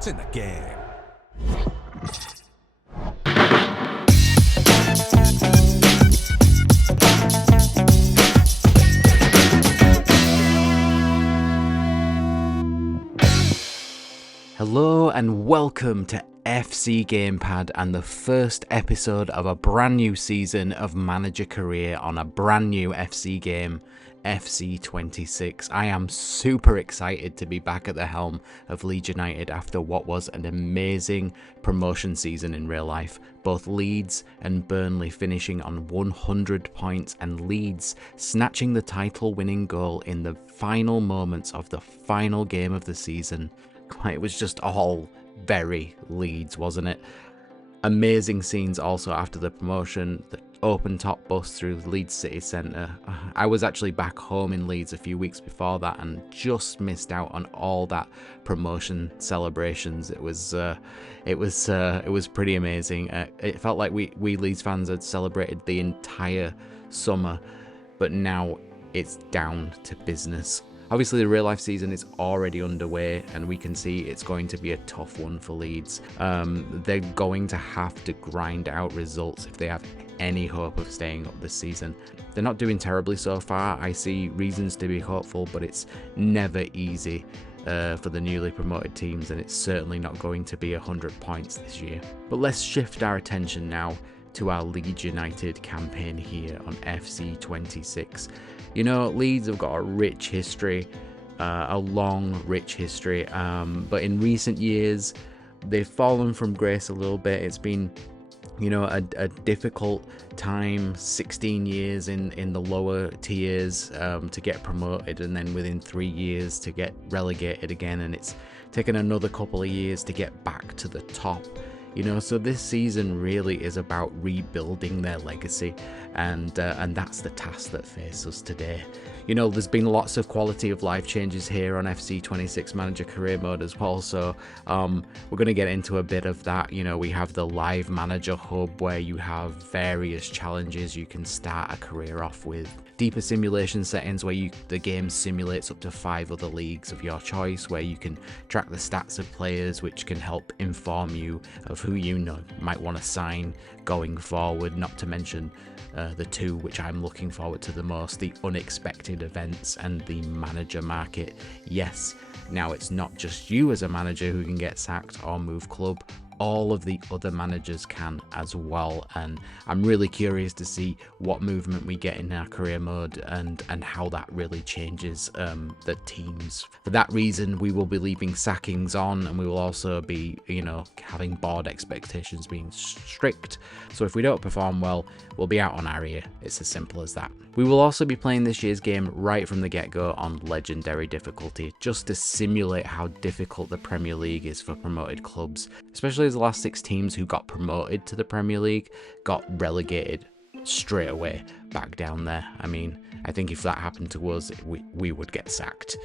It's in the game. Hello and welcome to FC Gamepad and the first episode of a brand new season of Manager Career on a brand new FC game, FC26. I am super excited to be back at the helm of Leeds United after what was an amazing promotion season in real life. Both Leeds and Burnley finishing on 100 points and Leeds snatching the title winning goal in the final moments of the final game of the season. It was just all very Leeds, wasn't it? Amazing scenes also after the promotion, the open top bus through Leeds City Centre. I was actually back home in Leeds a few weeks before that and just missed out on all that promotion celebrations. It was pretty amazing. It felt like we Leeds fans had celebrated the entire summer, but now it's down to business. Obviously, the real-life season is already underway, and we can see it's going to be a tough one for Leeds. They're going to have to grind out results if they have any hope of staying up this season. They're not doing terribly so far. I see reasons to be hopeful, but it's never easy for the newly promoted teams, and it's certainly not going to be 100 points this year. But let's shift our attention now to our Leeds United campaign here on FC26. You know, Leeds have got a rich history, a long, rich history, but in recent years, they've fallen from grace a little bit. It's been, you know, a difficult time, 16 years in the lower tiers to get promoted, and then within 3 years to get relegated again, and it's taken another couple of years to get back to the top. You know, so this season really is about rebuilding their legacy, and that's the task that faces us today. You know, there's been lots of quality of life changes here on FC26 Manager Career Mode as well, so we're going to get into a bit of that. You know, we have the live manager hub where you have various challenges you can start a career off with. Deeper simulation settings where the game simulates up to 5 other leagues of your choice, where you can track the stats of players, which can help inform you of who you know might want to sign going forward, not to mention the two which I'm looking forward to the most, the unexpected events and the manager market. Yes, now it's not just you as a manager who can get sacked or move club, all of the other managers can as well, and I'm really curious to see what movement we get in our career mode and how that really changes the teams. For that reason, we will be leaving sackings on, and we will also be, you know, having board expectations being strict, so if we don't perform well, we'll be out on our ear. It's as simple as that. We will also be playing this year's game right from the get-go on legendary difficulty, just to simulate how difficult the Premier League is for promoted clubs, especially as the last 6 teams who got promoted to the Premier League got relegated straight away back down there. I mean, I think if that happened to us, we would get sacked.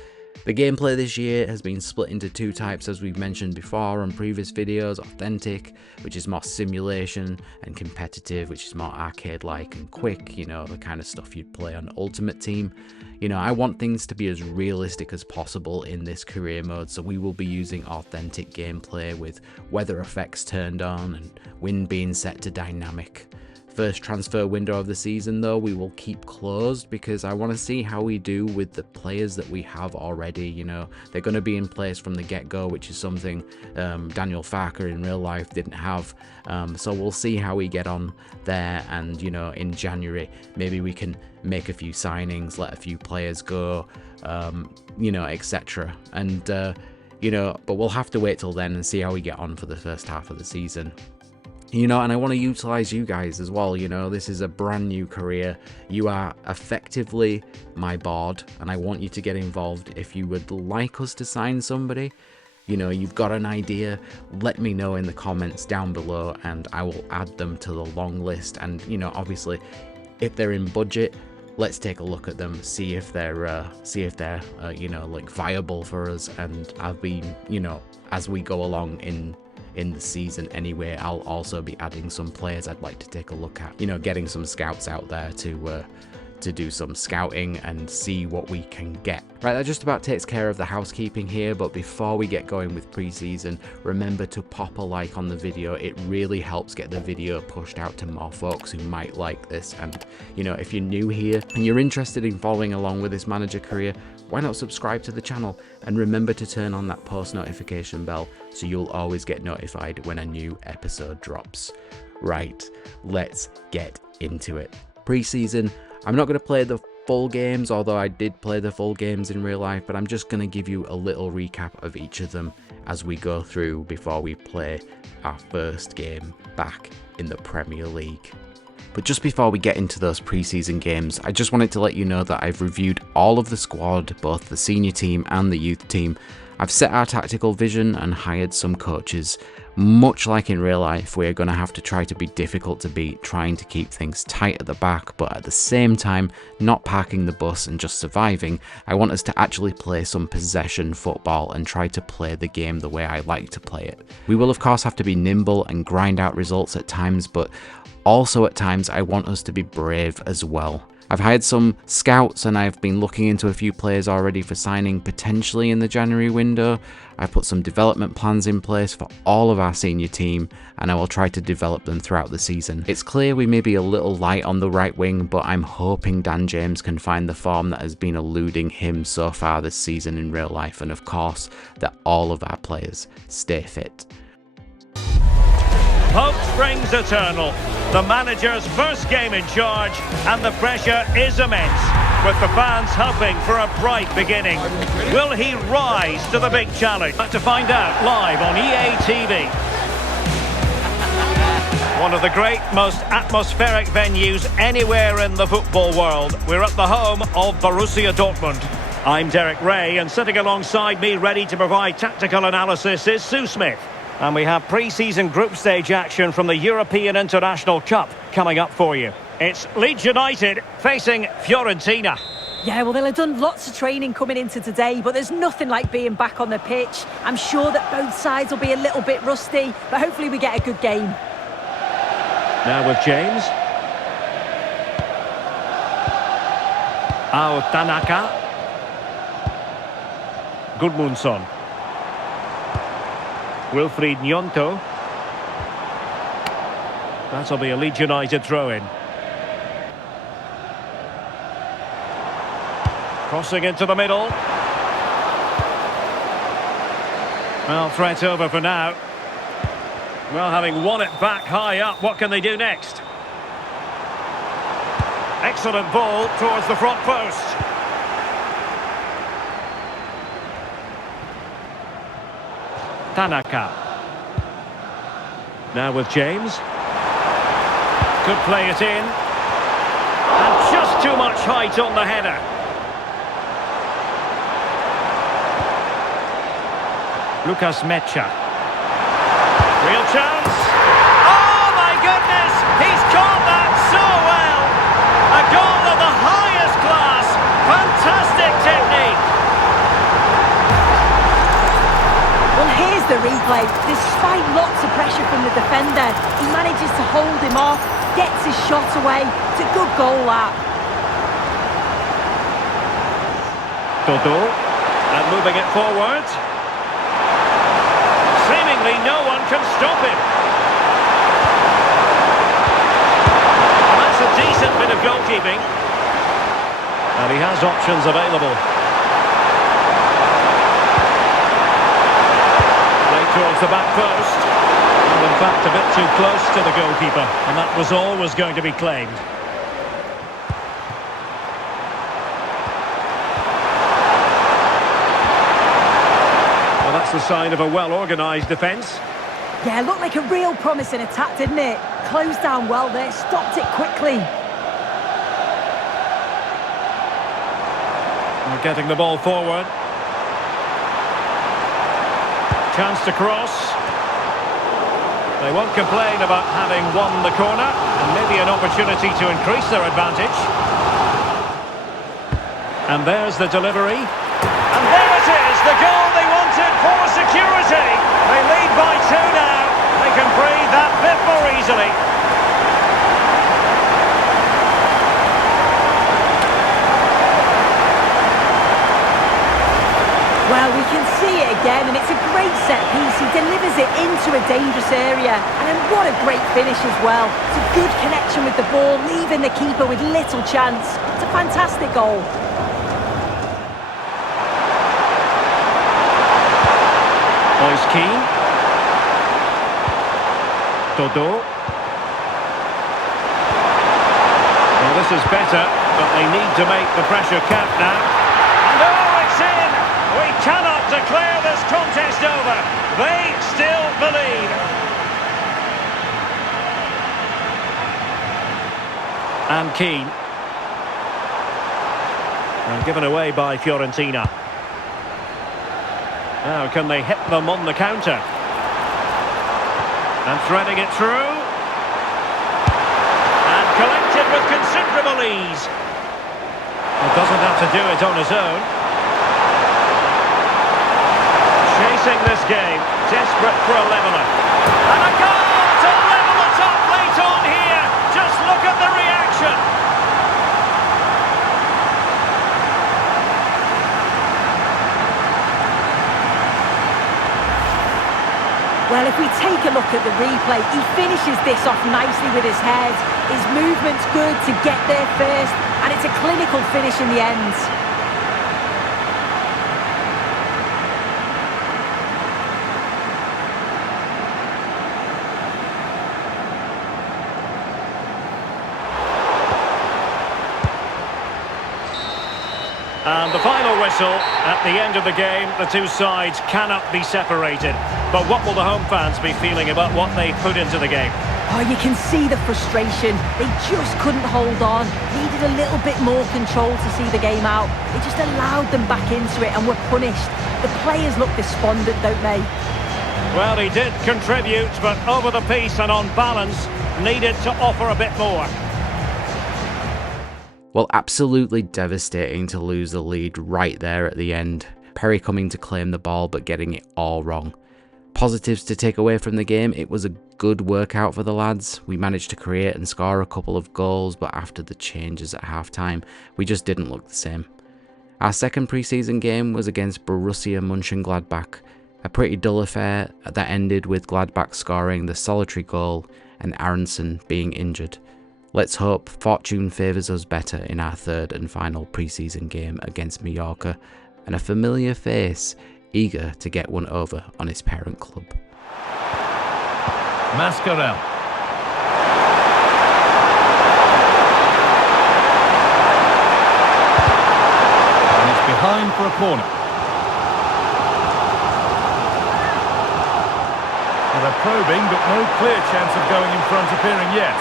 The gameplay this year has been split into 2 types, as we've mentioned before on previous videos: authentic, which is more simulation, and competitive, which is more arcade-like and quick, you know, the kind of stuff you'd play on Ultimate Team. You know, I want things to be as realistic as possible in this career mode, so we will be using authentic gameplay with weather effects turned on and wind being set to dynamic. First transfer window of the season, though, we will keep closed because I want to see how we do with the players that we have already. You know, they're going to be in place from the get-go, which is something Daniel Farker in real life didn't have. So we'll see how we get on there, and, you know, in January, maybe we can make a few signings, let a few players go, you know, etc. And, you know, but we'll have to wait till then and see how we get on for the first half of the season. You know, and I want to utilize you guys as well. You know, this is a brand new career. You are effectively my board, and I want you to get involved. If you would like us to sign somebody, you know, you've got an idea, let me know in the comments down below, and I will add them to the long list. And, you know, obviously, if they're in budget, let's take a look at them, see if they're you know, like viable for us. And I'll be, you know, as we go along in the season anyway, I'll also be adding some players I'd like to take a look at, you know, getting some scouts out there to to do some scouting and see what we can get. Right, that just about takes care of the housekeeping here, but before we get going with pre-season, remember to pop a like on the video. It really helps get the video pushed out to more folks who might like this. And you know, if you're new here and you're interested in following along with this manager career, why not subscribe to the channel, and remember to turn on that post notification bell so you'll always get notified when a new episode drops. Right, let's get into it. Pre-season, I'm not going to play the full games, although I did play the full games in real life, but I'm just going to give you a little recap of each of them as we go through before we play our first game back in the Premier League. But just before we get into those pre-season games, I just wanted to let you know that I've reviewed all of the squad, both the senior team and the youth team. I've set our tactical vision and hired some coaches. Much like in real life, we're going to have to try to be difficult to beat, trying to keep things tight at the back, but at the same time, not parking the bus and just surviving. I want us to actually play some possession football and try to play the game the way I like to play it. We will of course have to be nimble and grind out results at times, but also at times I want us to be brave as well. I've hired some scouts and I've been looking into a few players already for signing potentially in the January window. I've put some development plans in place for all of our senior team, and I will try to develop them throughout the season. It's clear we may be a little light on the right wing, but I'm hoping Dan James can find the form that has been eluding him so far this season in real life, and of course that all of our players stay fit. Hope springs eternal. The manager's first game in charge, and the pressure is immense, with the fans hoping for a bright beginning. Will he rise to the big challenge? To find out live on EA TV. One of the great, most atmospheric venues anywhere in the football world. We're at the home of Borussia Dortmund. I'm Derek Ray, and sitting alongside me, ready to provide tactical analysis, is Sue Smith. And we have pre-season group stage action from the European International Cup coming up for you. It's Leeds United facing Fiorentina. Yeah, well, they'll have done lots of training coming into today, but there's nothing like being back on the pitch. I'm sure that both sides will be a little bit rusty, but hopefully we get a good game. Now with James. Tanaka. Gudmundsson. Wilfried Nyonto. That'll be a Leeds United throw-in. Crossing into the middle. Well, threat over for now. Well, having won it back high up, what can they do next? Excellent ball towards the front post. Tanaka. Now with James. Could play it in. And just too much height on the header. Lucas Mecha. Real chance. Oh my goodness! He's caught that so well! A goal of the highest class. Fantastic technique. Well, here's the replay. Despite lots of pressure from the defender, he manages to hold him off, gets his shot away. It's a good goal, that. Dodo. And moving it forward. Seemingly no one can stop him. And that's a decent bit of goalkeeping. And he has options available. Towards the back post, and in fact a bit too close to the goalkeeper, and that was always going to be claimed. Well, that's the sign of a well-organised defence. Yeah, looked like a real promising attack, didn't it? Closed down well there, stopped it quickly. We're getting the ball forward. Chance to cross. They won't complain about having won the corner, and maybe an opportunity to increase their advantage. And there's the delivery. And there it is, the goal they wanted for security. They lead by 2 now. They can breathe that bit more easily. Well, we can see it again, and it's a great set piece. He delivers it into a dangerous area, and then what a great finish as well. It's a good connection with the ball, leaving the keeper with little chance. It's a fantastic goal. Moise Keane. Dodo. Well, this is better, but they need to make the pressure count now. And oh, it's in! We cannot declare this contest over. They still believe. And Keane. And given away by Fiorentina. Now, can they hit them on the counter? And threading it through. And collected with considerable ease. He doesn't have to do it on his own. Chasing this game, desperate for a leveller. And a goal to level it up late on here. Just look at the reaction. Well, if we take a look at the replay, he finishes this off nicely with his head. His movement's good to get there first, and it's a clinical finish in the end. And the final whistle at the end of the game. The two sides cannot be separated. But what will the home fans be feeling about what they put into the game? Oh, you can see the frustration. They just couldn't hold on. Needed a little bit more control to see the game out. They just allowed them back into it and were punished. The players look despondent, don't they? Well, he did contribute, but over the piece and on balance, needed to offer a bit more. Well, absolutely devastating to lose the lead right there at the end. Perry coming to claim the ball but getting it all wrong. Positives to take away from the game: it was a good workout for the lads. We managed to create and score a couple of goals, but after the changes at half-time, we just didn't look the same. Our second pre-season game was against Borussia Mönchengladbach, a pretty dull affair that ended with Gladbach scoring the solitary goal and Aronson being injured. Let's hope fortune favours us better in our third and final pre-season game against Mallorca, and a familiar face eager to get one over on his parent club. Mascarell. And it's behind for a corner. Well, they're probing, but no clear chance of going in front appearing yet.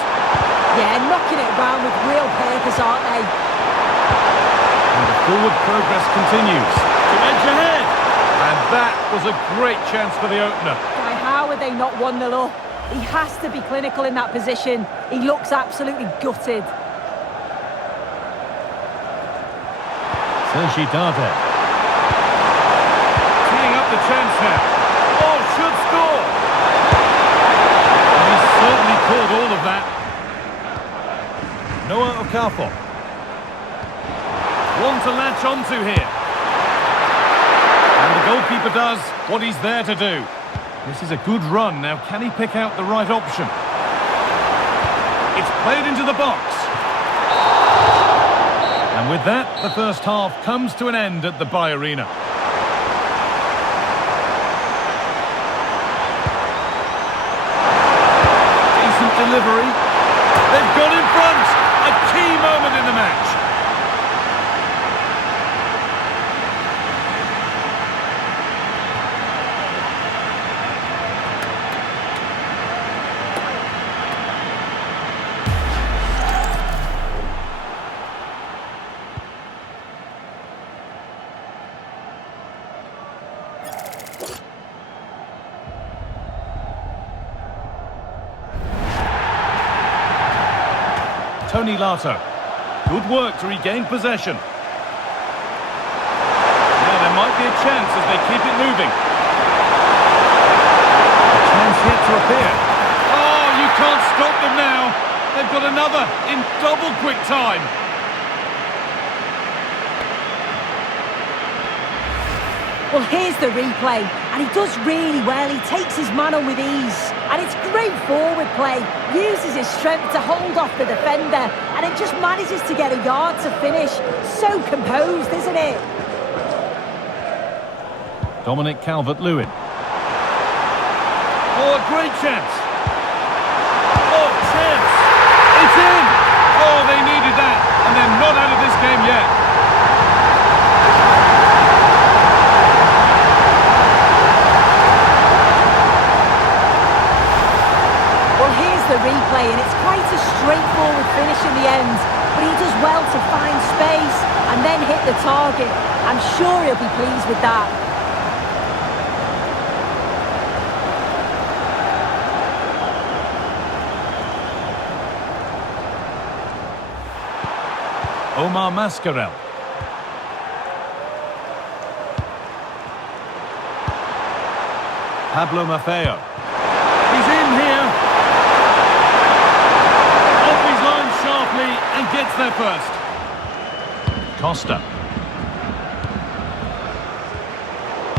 Yeah, knocking it around with real purpose, aren't they? And the forward progress continues. To edge ahead. And that was a great chance for the opener. Guy, how are they not 1-0 up? He has to be clinical in that position. He looks absolutely gutted. Sergi Darder. Teeing up the chance now. Oh, should score. And he's certainly caught all of that. Noah Okafor. One to latch onto here. And the goalkeeper does what he's there to do. This is a good run. Now, can he pick out the right option? It's played into the box. And with that, the first half comes to an end at the Bay Arena. Decent delivery. They've got in front. A key moment in the match. Tony Lato. Good work to regain possession. Now there might be a chance as they keep it moving. A chance yet to appear. Oh, you can't stop them now. They've got another in double quick time. Well, here's the replay, and he does really well. He takes his man on with ease, and it's great forward play. Uses his strength to hold off the defender, and it just manages to get a yard to finish. So composed, isn't it? Dominic Calvert-Lewin. Oh, a great chance. Oh, chance. It's in. Oh, they needed that, and they're not out of this game yet. The replay, and it's quite a straightforward finish in the end, but he does well to find space and then hit the target. I'm sure he'll be pleased with that. Omar Mascarell. Pablo Maffeo. He's in here. And gets there first. Costa.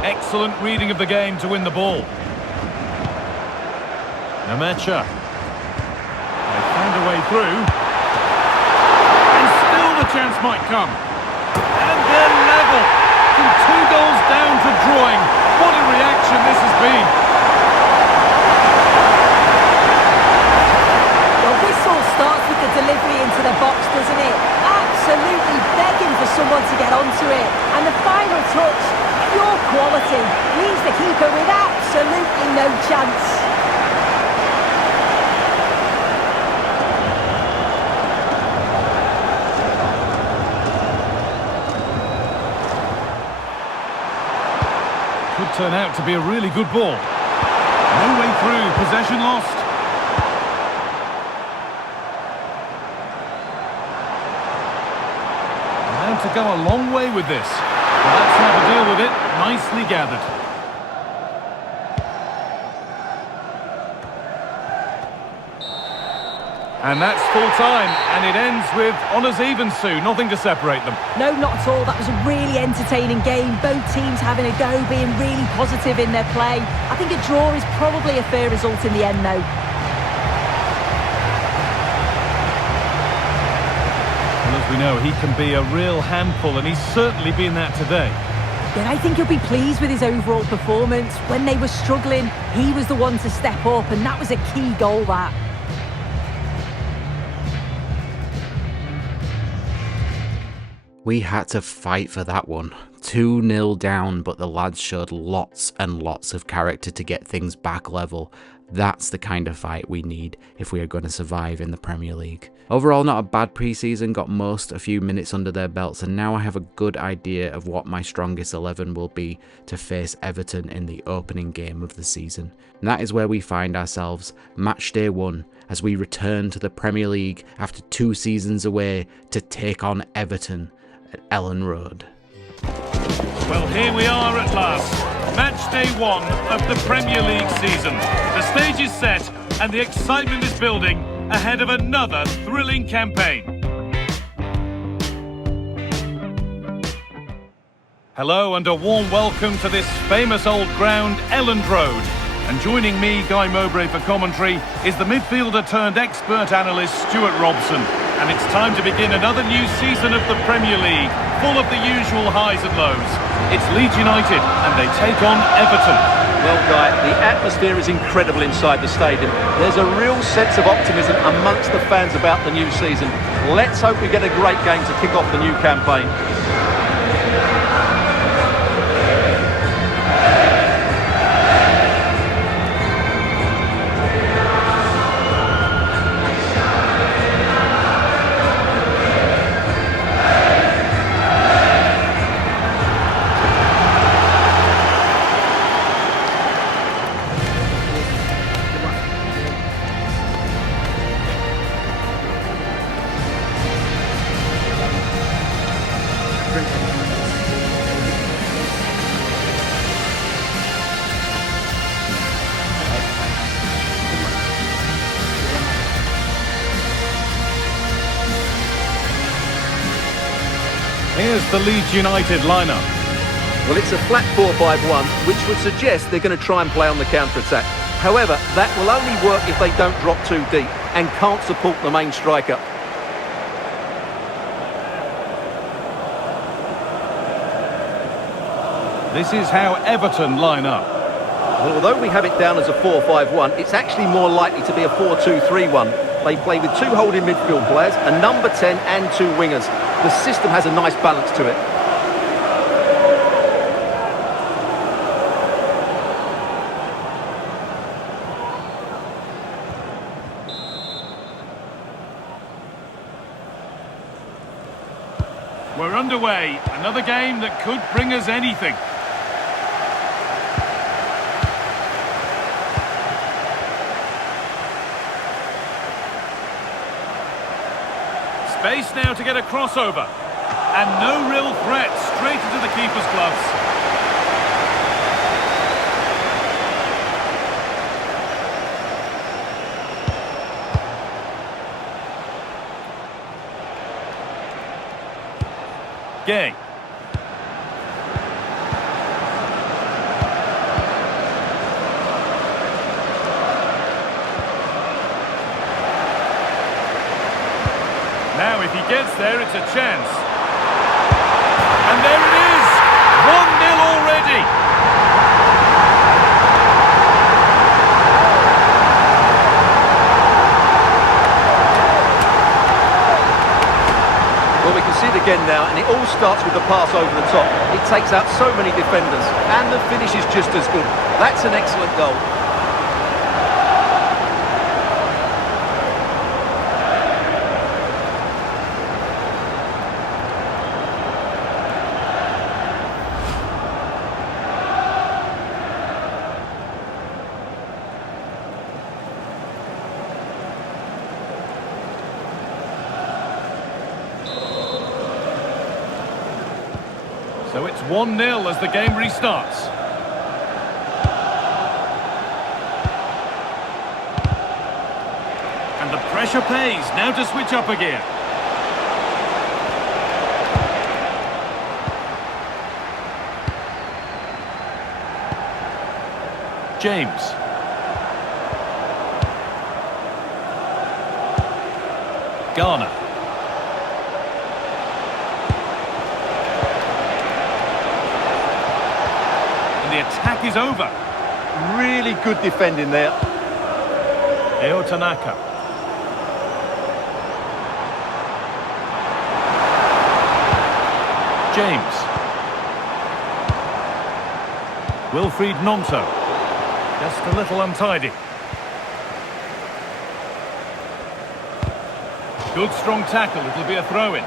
Excellent reading of the game to win the ball. Nemecha. They found a way through. And still the chance might come. And they're level. From 2 goals down to drawing. What a reaction this has been. Starts with the delivery into the box, doesn't it? Absolutely begging for someone to get onto it. And the final touch, pure quality, leaves the keeper with absolutely no chance. Could turn out to be a really good ball. No way through, possession lost. To go a long way with this. Well, that's how to deal with it. Nicely gathered. And that's full time, and it ends with honours even, Sue. Nothing to separate them. No, not at all. That was a really entertaining game. Both teams having a go, being really positive in their play. I think a draw is probably a fair result in the end, though. As we know, he can be a real handful, and he's certainly been that today. Yeah, I think he'll be pleased with his overall performance. When they were struggling, he was the one to step up, and that was a key goal, that. We had to fight for that one. 2-0 down, but the lads showed lots and lots of character to get things back level. That's the kind of fight we need if we are going to survive in the Premier League. Overall, not a bad pre-season, got a few minutes under their belts, and now I have a good idea of what my strongest 11 will be to face Everton in the opening game of the season. And that is where we find ourselves, match day 1, as we return to the Premier League after 2 seasons away to take on Everton at Elland Road. Well, here we are at last. Match day 1 of the Premier League season. The stage is set and the excitement is building ahead of another thrilling campaign. Hello and a warm welcome to this famous old ground, Elland Road. And joining me, Guy Mowbray, for commentary is the midfielder turned expert analyst Stuart Robson. And it's time to begin another new season of the Premier League, full of the usual highs and lows. It's Leeds United and they take on Everton. Well, Guy, the atmosphere is incredible inside the stadium. There's a real sense of optimism amongst the fans about the new season. Let's hope we get a great game to kick off the new campaign. Here's the Leeds United lineup. Well, it's a flat 4-5-1, which would suggest they're going to try and play on the counter-attack. However, that will only work if they don't drop too deep and can't support the main striker. This is how Everton line up. Well, although we have it down as a 4-5-1, it's actually more likely to be a 4-2-3-1. They play with 2 holding midfield players, a number 10 and 2 wingers. The system has a nice balance to it. We're underway. Another game that could bring us anything. Space now to get a crossover. And no real threat, straight into the keeper's gloves. Gay. Now if he gets there, it's a chance. And there it is! 1-0 already! Well, we can see it again now, and it all starts with the pass over the top. It takes out so many defenders, and the finish is just as good. That's an excellent goal. So it's 1-0 as the game restarts. And the pressure pays. Now to switch up again. James. Garner. The attack is over. Really good defending there. Eo Tanaka. James. Wilfried Nonto. Just a little untidy. Good strong tackle. It'll be a throw-in.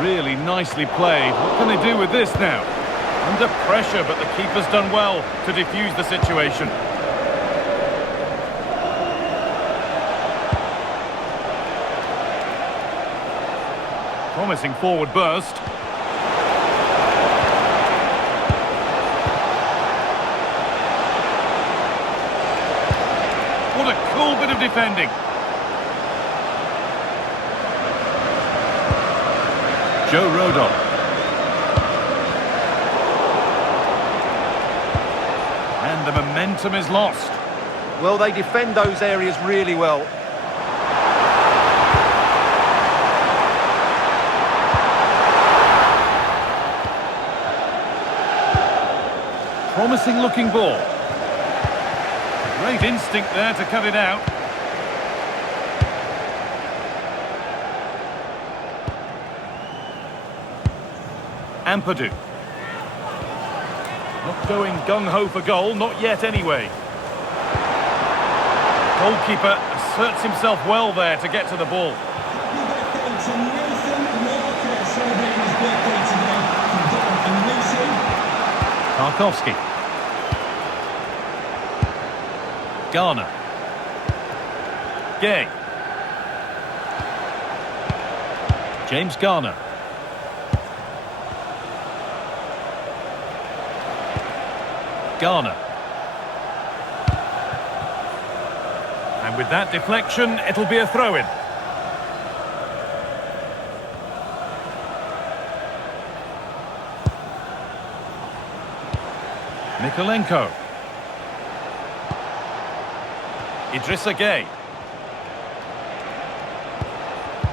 Really nicely played. What can they do with this now? Under pressure, but the keeper's done well to defuse the situation. Promising forward burst. What a cool bit of defending. Joe Rodon. And the momentum is lost. Well, they defend those areas really well. Promising looking ball. Great instinct there to cut it out. Ampadu. Not going gung-ho for goal, not yet anyway. Goalkeeper asserts himself well there to get to the ball. Tarkowski. Garner. Gay. James Garner. Garner. And with that deflection, it'll be a throw-in. Mikolenko. Idrissa Gueye.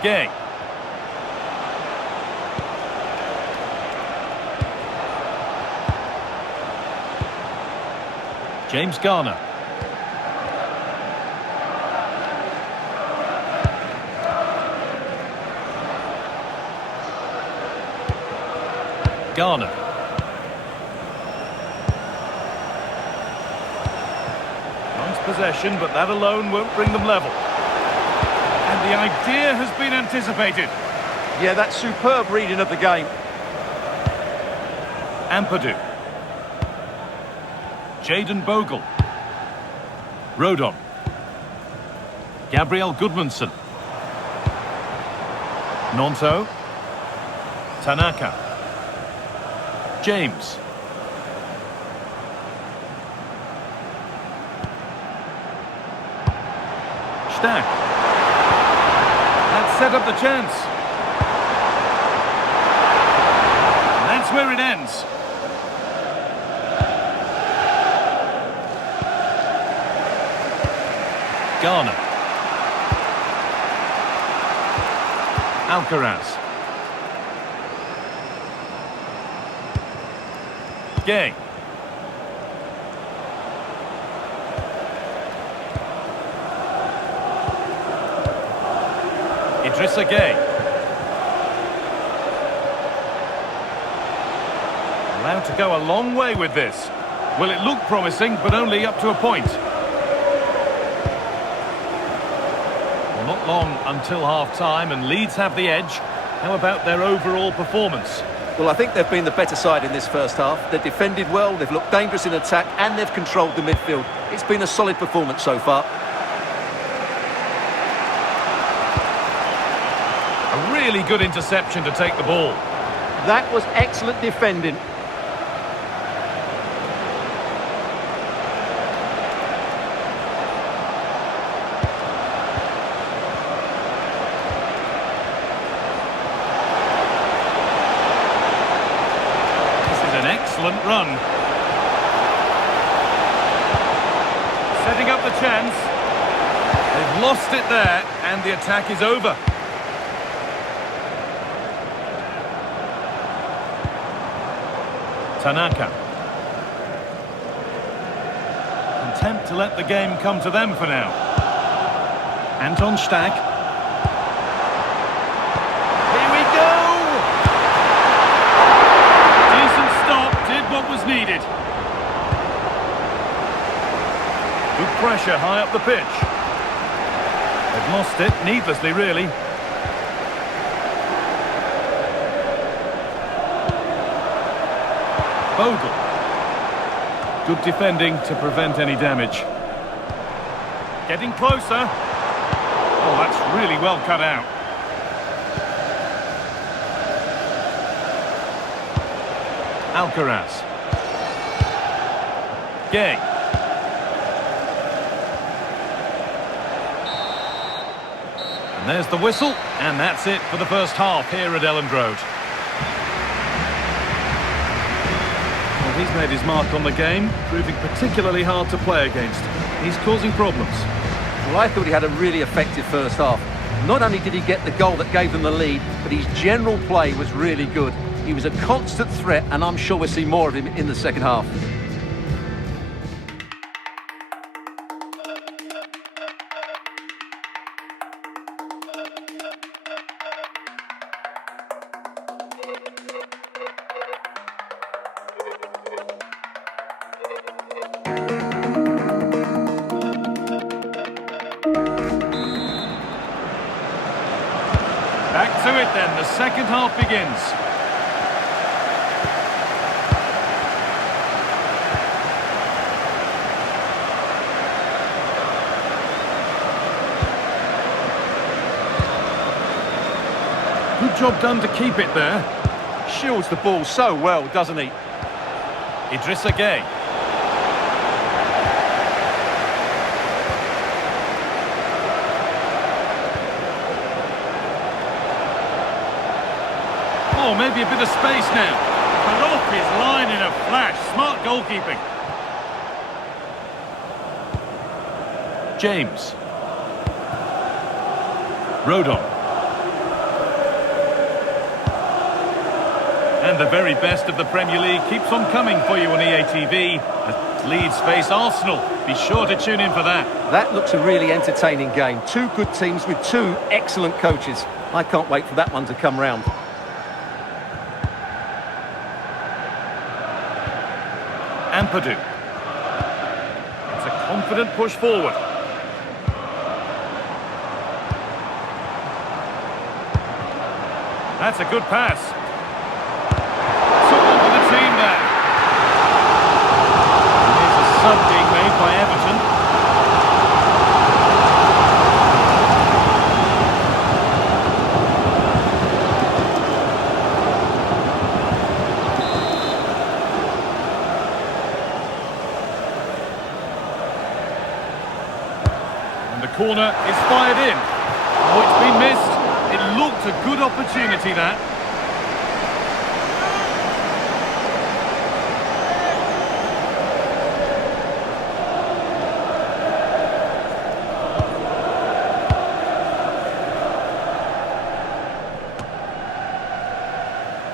Gueye. James Garner. Garner. Nice possession, but that alone won't bring them level. And the idea has been anticipated. Yeah, that's superb reading of the game. Ampadu. Jayden Bogle. Rodon. Gabriel Goodmanson. Nonto. Tanaka. James. Stack. That set up the chance. And that's where it ends. Garner. Alcaraz. Gueye. Idrissa Gueye. Allowed to go a long way with this. Well, it looked promising, but only up to a point. Well, not long until half-time, and Leeds have the edge. How about their overall performance? Well, I think they've been the better side in this first half. They've defended well, they've looked dangerous in attack, and they've controlled the midfield. It's been a solid performance so far. A really good interception to take the ball. That was excellent defending. Excellent run. Setting up the chance. They've lost it there, and the attack is over. Tanaka. Content to let the game come to them for now. Anton Stack. Here we go! What was needed. Good pressure high up the pitch. They've lost it needlessly, really. Bogle. Good defending to prevent any damage. Getting closer. Oh, that's really well cut out. Alcaraz. Gueye. And there's the whistle, and that's it for the first half here at Elland Road. Well, he's made his mark on the game, proving particularly hard to play against. He's causing problems. Well, I thought he had a really effective first half. Not only did he get the goal that gave them the lead, but his general play was really good. He was a constant threat, and I'm sure we'll see more of him in the second half. Back to it then, the second half begins. Good job done to keep it there. Shields the ball so well, doesn't he? Idrissa Gueye. Oh, maybe a bit of space now. Cut off his line in a flash. Smart goalkeeping. James. Rodon. And the very best of the Premier League keeps on coming for you on EA TV as Leeds face Arsenal. Be sure to tune in for that. That looks a really entertaining game. Two good teams with two excellent coaches. I can't wait for that one to come round. Ampadu. It's a confident push forward. That's a good pass. Someone for the team there. And there's a sub being made by Everton. And the corner is fired in. Oh, it's been missed. It looked a good opportunity, that.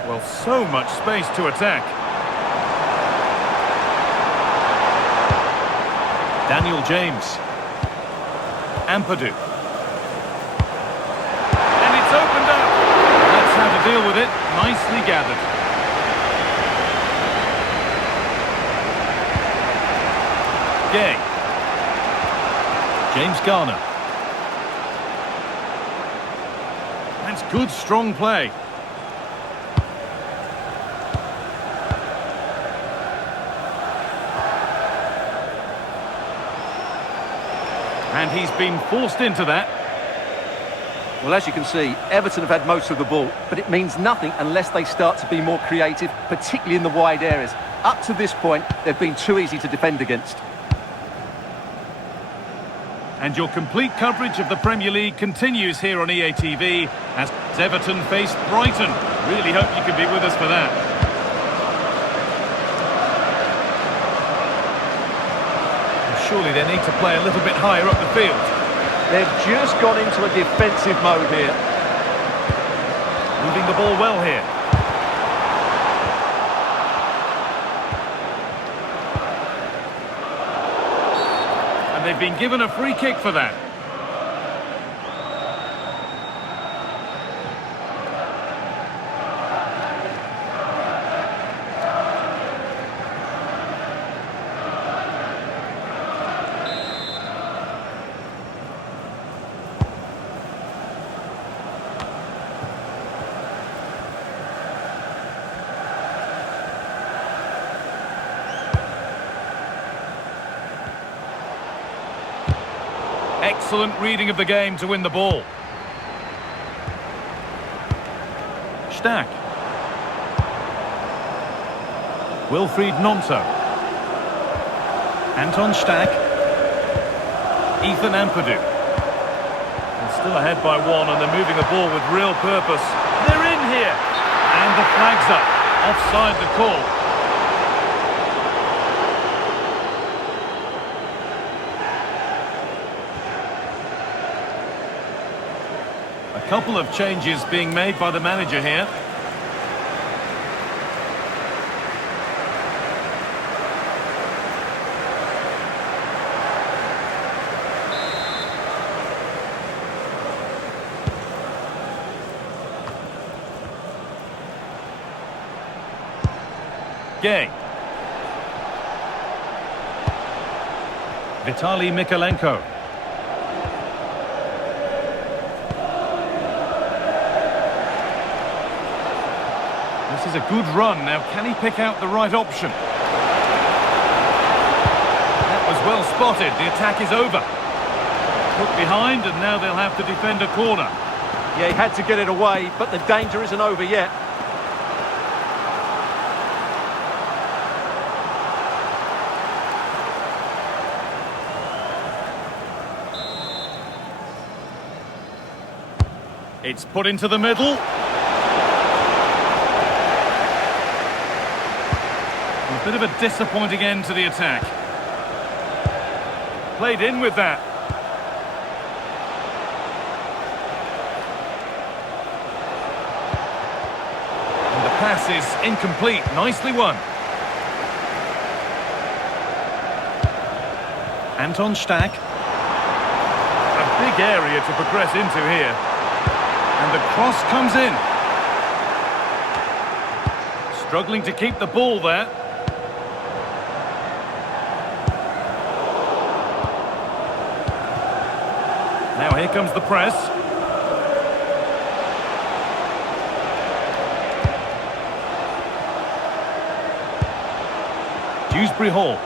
Well, so much space to attack. Daniel James. Ampadu. Opened up. That's how to deal with it. Nicely gathered. Gay. James Garner. That's good, strong play. And he's been forced into that. Well, as you can see, Everton have had most of the ball, but it means nothing unless they start to be more creative, particularly in the wide areas. Up to this point, they've been too easy to defend against. And your complete coverage of the Premier League continues here on EA TV as Everton face Brighton. Really hope you can be with us for that. And surely they need to play a little bit higher up the field. They've just gone into a defensive mode here. Moving the ball well here. And they've been given a free kick for that. Excellent reading of the game to win the ball. Stack. Wilfried Gnonto. Anton Stack. Ethan Ampadu. They're still ahead by one and they're moving the ball with real purpose. They're in here. And the flag's up. Offside the call. A couple of changes being made by the manager here. Gay. Vitaly Mikalenko. This is a good run. Now, can he pick out the right option? That was well spotted. The attack is over. Put behind, and now they'll have to defend a corner. Yeah, he had to get it away, but the danger isn't over yet. It's put into the middle. Bit of a disappointing end to the attack. Played in with that. And the pass is incomplete. Nicely won. Anton Stack. A big area to progress into here. And the cross comes in. Struggling to keep the ball there. Now here comes the press. Dewsbury Hall.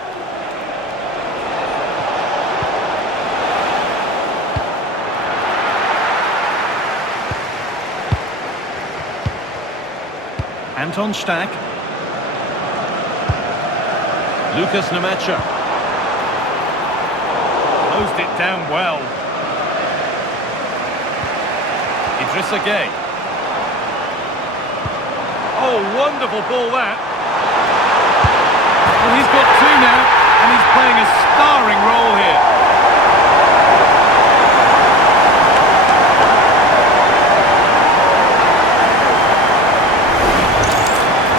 Anton Stack. Lucas Nemacha. Closed it down well. Idrissa Gueye. Oh, wonderful ball that. Well, he's got two now, and he's playing a starring role here.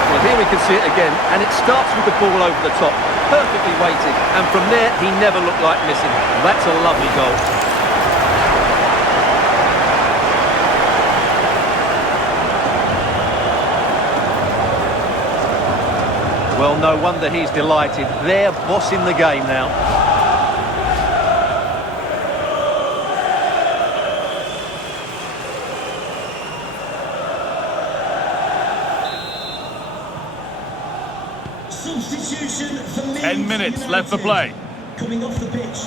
Well, here we can see it again, and it starts with the ball over the top, perfectly weighted, and from there he never looked like missing. That's a lovely goal. Well, no wonder he's delighted. They're bossing the game now. Substitution for Leeds 10 minutes United. left for play. Coming off the pitch,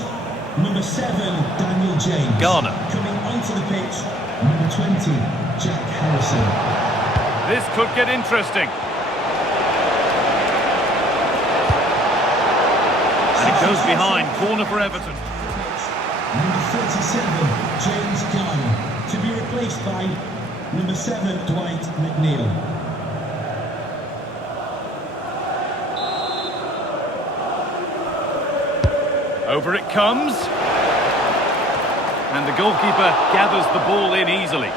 number 7, Daniel James. Garner. Coming onto the pitch, number 20, Jack Harrison. This could get interesting. And it goes behind. Corner for Everton. Number 37, James Garner. To be replaced by number 7, Dwight McNeil. Over it comes. And the goalkeeper gathers the ball in easily.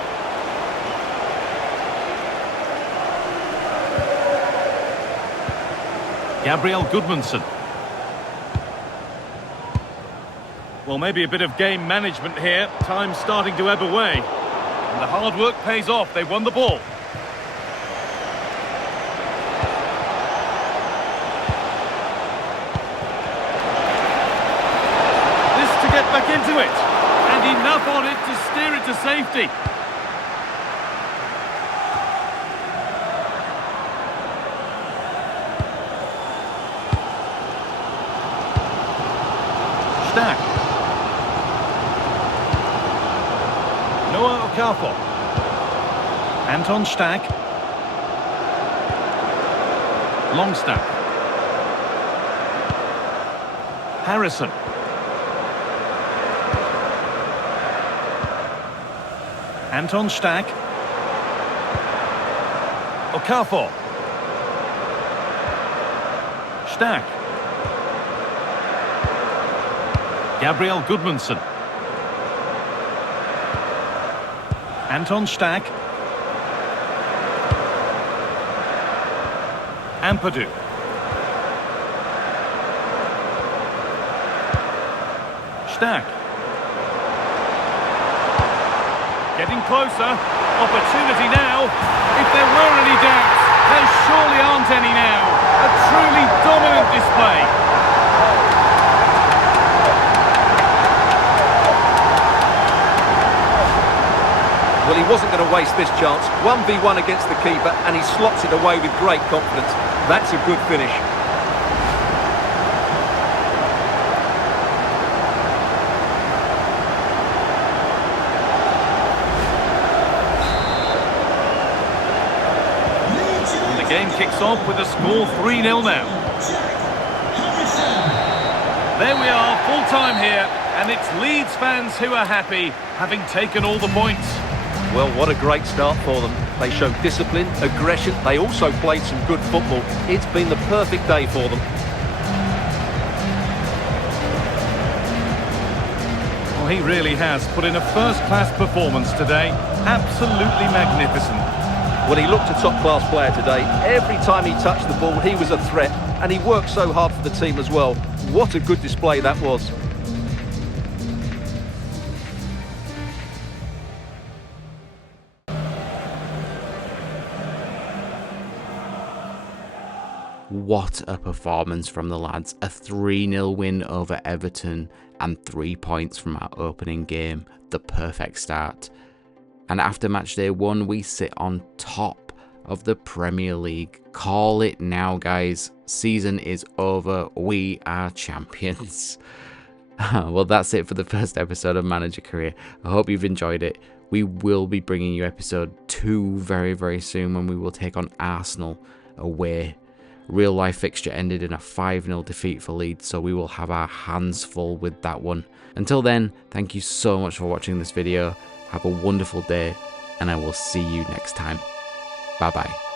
Gabriel Goodmanson. Well, maybe a bit of game management here. Time's starting to ebb away. And the hard work pays off. They've won the ball. This to get back into it. And enough on it to steer it to safety. Stack. Noah Okafor. Anton Stack. Longstaff. Harrison. Anton Stack. Okafor. Stack. Gabriel Goodmanson. Anton Stack. Ampadu. Stack. Getting closer. Opportunity now. If there were any doubts, there surely aren't any now. A truly dominant display. Well, he wasn't going to waste this chance. 1v1 against the keeper, and he slots it away with great confidence. That's a good finish. And the game kicks off with a score 3-0 now. There we are, full time here, and it's Leeds fans who are happy, having taken all the points. Well, what a great start for them. They showed discipline, aggression. They also played some good football. It's been the perfect day for them. Well, he really has put in a first-class performance today. Absolutely magnificent. Well, he looked a top-class player today. Every time he touched the ball, he was a threat, and he worked so hard for the team as well. What a good display that was. What a performance from the lads. A 3-0 win over Everton and 3 points from our opening game. The perfect start. And after match day 1, we sit on top of the Premier League. Call it now, guys. Season is over. We are champions. Well, that's it for the first episode of Manager Career. I hope you've enjoyed it. We will be bringing you episode 2 very, very soon, when we will take on Arsenal away. Real life fixture ended in a 5-0 defeat for Leeds, so we will have our hands full with that one. Until then, thank you so much for watching this video. Have a wonderful day, and I will see you next time. Bye bye.